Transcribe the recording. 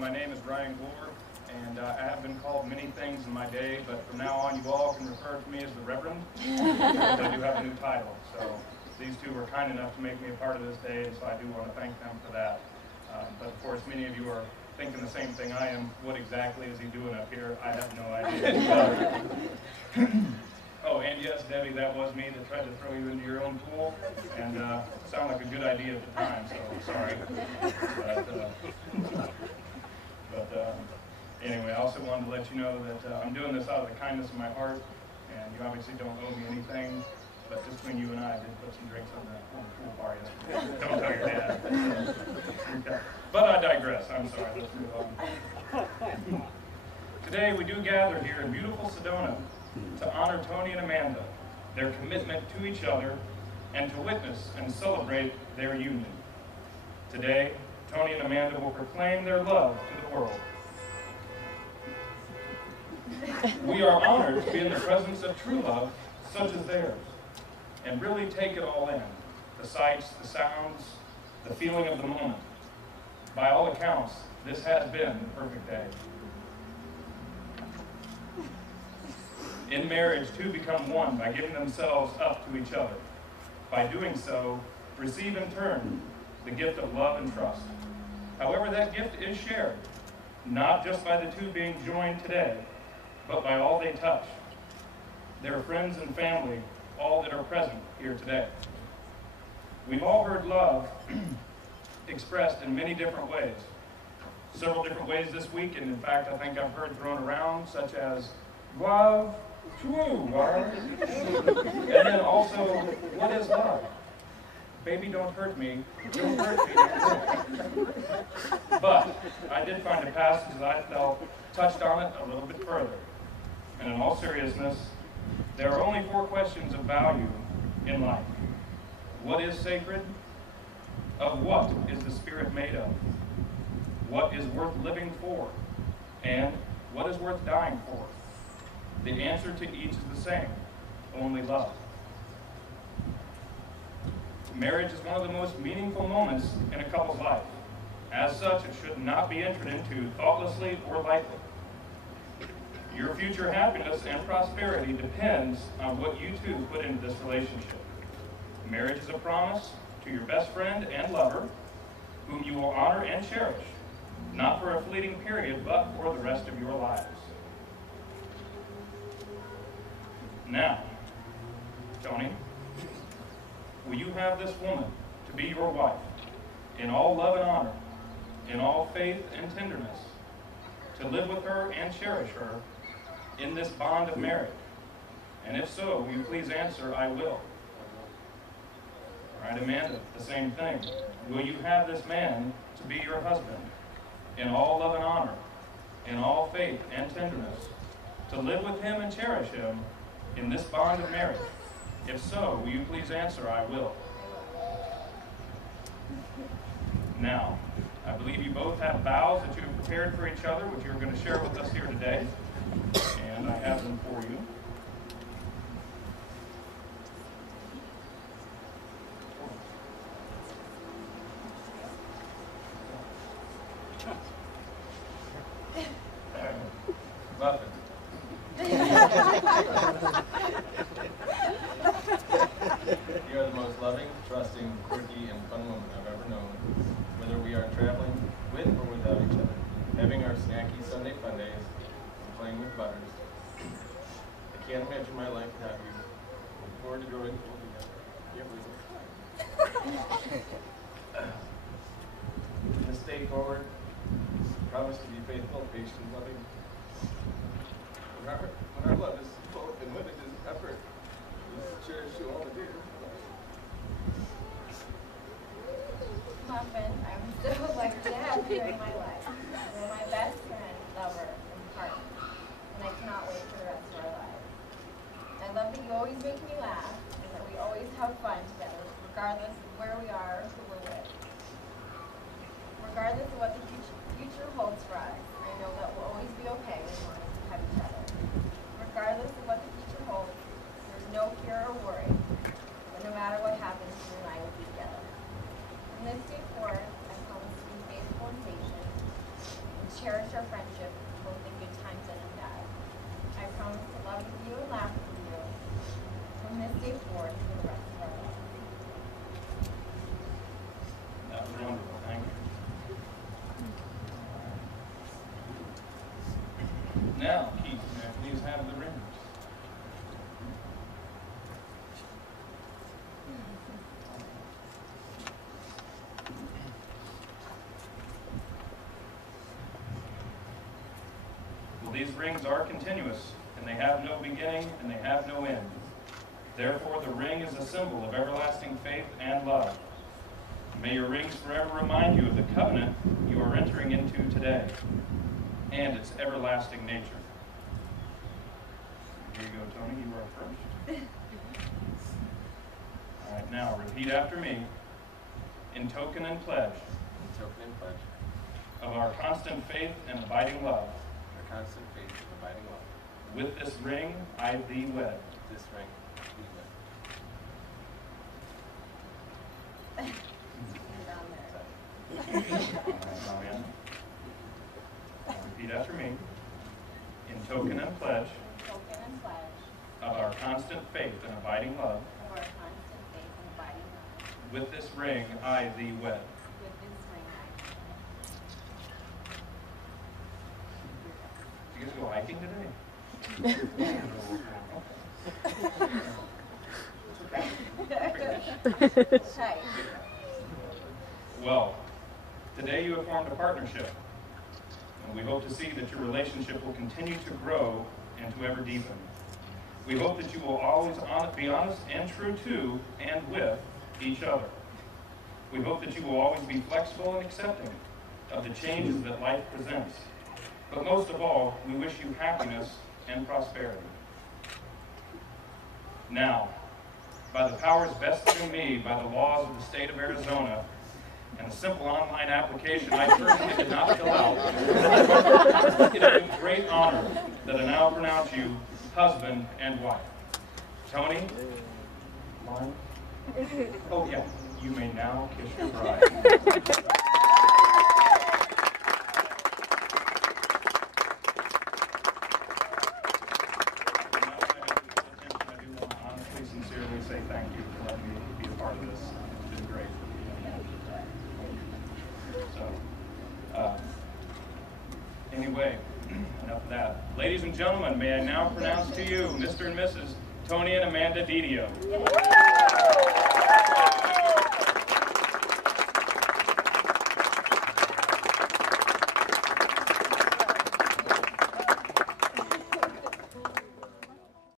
my name is Ryan Gore, and I have been called many things in my day, but from now on you all can refer to me as the Reverend, because I do have a new title. So these two were kind enough to make me a part of this day, and so I do want to thank them for that. But of course, many of you are thinking the same thing I am. What exactly is he doing up here? I have no idea. Oh, and yes, Debbie, that was me that tried to throw you into your own pool, and it sounded like a good idea at the time, so sorry. But anyway, I also wanted to let you know that I'm doing this out of the kindness of my heart, and you obviously don't owe me anything, but just between you and I did put some drinks on the pool bar yesterday. Don't tell your dad. Okay. But I digress. I'm sorry. Let's move on. Today we do gather here in beautiful Sedona to honor Tony and Amanda, their commitment to each other, and to witness and celebrate their union. Today, Tony and Amanda will proclaim their love to the world. We are honored to be in the presence of true love such as theirs, and really take it all in, the sights, the sounds, the feeling of the moment. By all accounts, this has been the perfect day. In marriage, two become one by giving themselves up to each other. By doing so, receive in turn the gift of love and trust. However, that gift is shared, not just by the two being joined today, but by all they touch, their friends and family, all that are present here today. We've all heard love expressed in many different ways. Several different ways this week, and in fact, I think I've heard thrown around, such as love, true love, and then also, what is love? Baby, don't hurt me. Don't hurt me. But I did find a passage that I felt touched on it a little bit further. And in all seriousness, there are only 4 questions of value in life. What is sacred? Of what is the spirit made of? What is worth living for? And what is worth dying for? The answer to each is the same, only love. Marriage is one of the most meaningful moments in a couple's life. As such, it should not be entered into thoughtlessly or lightly. Your future happiness and prosperity depends on what you two put into this relationship. Marriage is a promise to your best friend and lover, whom you will honor and cherish, not for a fleeting period, but for the rest of your lives. Now, Tony, will you have this woman to be your wife, in all love and honor, in all faith and tenderness, to live with her and cherish her in this bond of marriage? And if so, will you please answer, I will? All right, Amanda, the same thing. Will you have this man to be your husband, in all love and honor, in all faith and tenderness, to live with him and cherish him in this bond of marriage? If so, will you please answer, I will? Now, I believe you both have vows that you have prepared for each other, which you're going to share with us here today. And I have them for you. Muffin. You are the most loving, trusting, quirky, and fun woman I've ever known. Whether we are traveling with or without each other, having our snacky Sunday fun days, and playing with butters. I can't imagine my life without you. Look forward to growing old together. Can't believe it. This day forward, promise to be faithful, patient, and loving. When our love is full and limited effort, we cherish you all the dear. Muffin, I'm so lucky to have you in my life. You're my best friend, lover, and partner, and I cannot wait for the rest of our lives. I love that you always make me laugh, and that we always have fun together, regardless of where we are or who we're with. Regardless of what the future holds for us, I know that we'll always be okay as long as we have each other. Regardless of what the future holds, there's no fear or worry, but no matter what happens, you and I will be together. From this day forward, I promise to be faithful and patient, and these rings are continuous, and they have no beginning and they have no end. Therefore, the ring is a symbol of everlasting faith and love. May your rings forever remind you of the covenant you are entering into today and its everlasting nature. Here you go, Tony. You are first. All right, now repeat after me. In token and pledge In token and pledge of our constant faith and abiding love, of our constant faith and abiding love, with this ring I thee wed. this ring we wed. Down there. Amen. Repeat after me. In token and pledge Token and pledge of our constant faith and abiding love, of our constant faith and abiding love. with this ring I thee wed. With this ring Did you guys go hiking today? Okay. Well, today you have formed a partnership, and we hope to see that your relationship will continue to grow and to ever deepen. We hope that you will always be honest and true to and with each other. We hope that you will always be flexible and accepting of the changes that life presents. But most of all, we wish you happiness and prosperity. Now, by the powers vested in me by the laws of the state of Arizona and a simple online application I personally did not fill out, it is with great honor that I now pronounce you husband and wife. Tony? Lauren? Oh, yeah. You may now kiss your bride. Sincerely say thank you for letting me be a part of this. It's been great. So, anyway, enough of that. Ladies and gentlemen, may I now pronounce to you Mr. and Mrs. Tony and Amanda Didio.